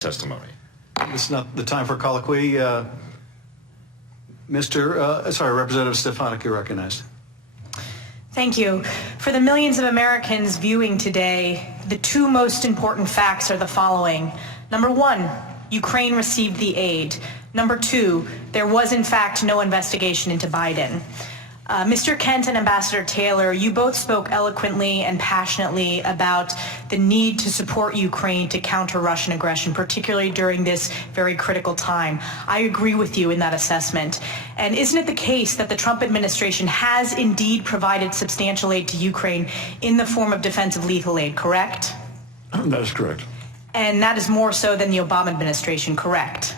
testimony. This is not the time for colloquy. Representative Stefanik, you're recognized. Thank you. For the millions of Americans viewing today, the two most important facts are the following. Number one, Ukraine received the aid. Number two, there was in fact no investigation into Biden. Mr. Kent and Ambassador Taylor, you both spoke eloquently and passionately about the need to support Ukraine to counter Russian aggression, particularly during this very critical time. I agree with you in that assessment. And isn't it the case that the Trump administration has indeed provided substantial aid to Ukraine in the form of defensive lethal aid, correct? That is correct. And that is more so than the Obama administration, correct?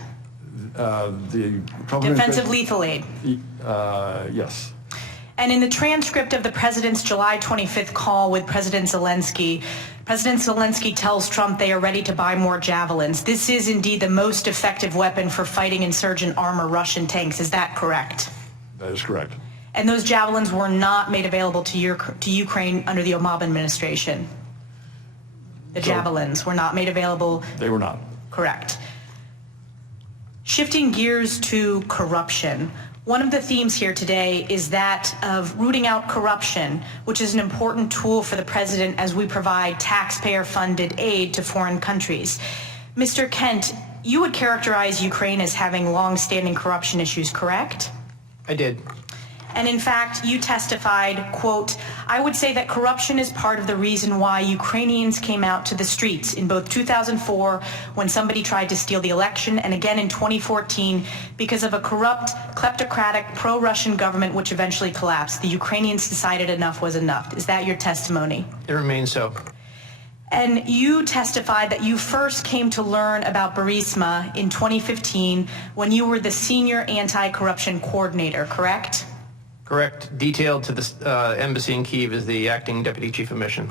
The Trump Defensive lethal aid. Yes. And in the transcript of the president's July 25th call with President Zelensky tells Trump they are ready to buy more javelins. This is indeed the most effective weapon for fighting insurgent armor Russian tanks. Is that correct? That is correct. And those javelins were not made available to Ukraine under the Obama administration? The javelins were not made available? They were not. Correct. Shifting gears to corruption. One of the themes here today is that of rooting out corruption, which is an important tool for the president as we provide taxpayer-funded aid to foreign countries. Mr. Kent, you would characterize Ukraine as having long-standing corruption issues, correct? I did. And in fact, you testified, quote, I would say that corruption is part of the reason why Ukrainians came out to the streets in both 2004 when somebody tried to steal the election and again in 2014 because of a corrupt, kleptocratic, pro-Russian government which eventually collapsed. The Ukrainians decided enough was enough. Is that your testimony? It remains so. And you testified that you first came to learn about Burisma in 2015 when you were the senior anti-corruption coordinator, correct? Correct. Detailed to the embassy in Kyiv as the acting deputy chief of mission.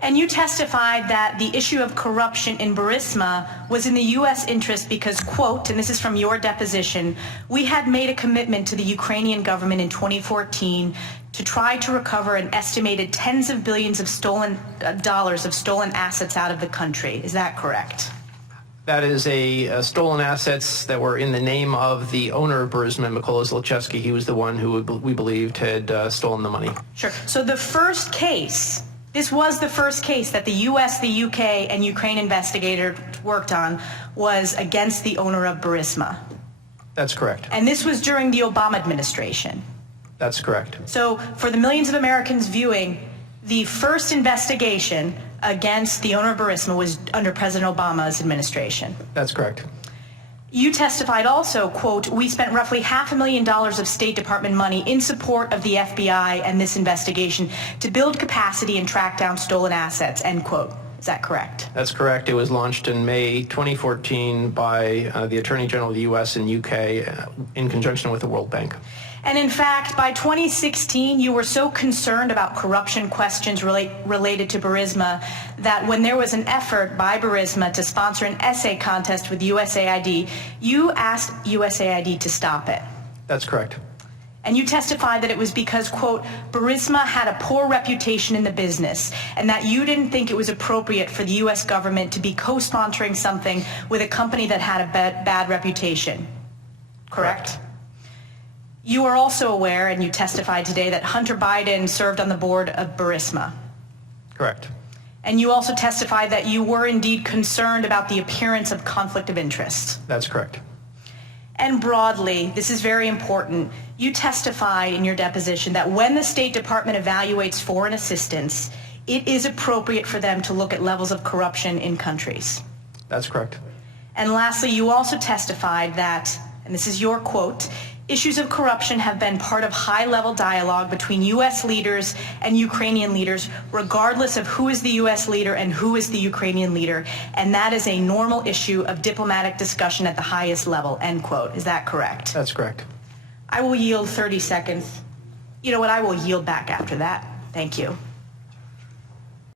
And you testified that the issue of corruption in Burisma was in the U.S. interest because, quote, and this is from your deposition, we had made a commitment to the Ukrainian government in 2014 to try to recover an estimated tens of billions of dollars of stolen assets out of the country. Is that correct? That is stolen assets that were in the name of the owner of Burisma, Mykola Zlochevsky. He was the one who we believed had stolen the money. Sure. So the first case, this was the first case that the U.S., the UK, and Ukraine investigators worked on was against the owner of Burisma. That's correct. And this was during the Obama administration. That's correct. So for the millions of Americans viewing, the first investigation against the owner of Burisma was under President Obama's administration. That's correct. You testified also, quote, we spent roughly $500,000 of State Department money in support of the FBI and this investigation to build capacity and track down stolen assets, end quote. Is that correct? That's correct. It was launched in May 2014 by the Attorney General of the U.S. and U.K. In conjunction with the World Bank. And in fact, by 2016, you were so concerned about corruption questions related to Burisma that when there was an effort by Burisma to sponsor an essay contest with USAID, you asked USAID to stop it. That's correct. And you testified that it was because, quote, Burisma had a poor reputation in the business and that you didn't think it was appropriate for the U.S. government to be co-sponsoring something with a company that had a bad reputation. Correct? You are also aware, and you testified today, that Hunter Biden served on the board of Burisma. Correct. And you also testified that you were indeed concerned about the appearance of conflict of interest. That's correct. And broadly, this is very important, you testify in your deposition that when the State Department evaluates foreign assistance, it is appropriate for them to look at levels of corruption in countries. That's correct. And lastly, you also testified that, and this is your quote, issues of corruption have been part of high-level dialogue between U.S. leaders and Ukrainian leaders, regardless of who is the U.S. leader and who is the Ukrainian leader, and that is a normal issue of diplomatic discussion at the highest level, end quote. Is that correct? That's correct. I will yield 30 seconds. You know what? I will yield back after that. Thank you.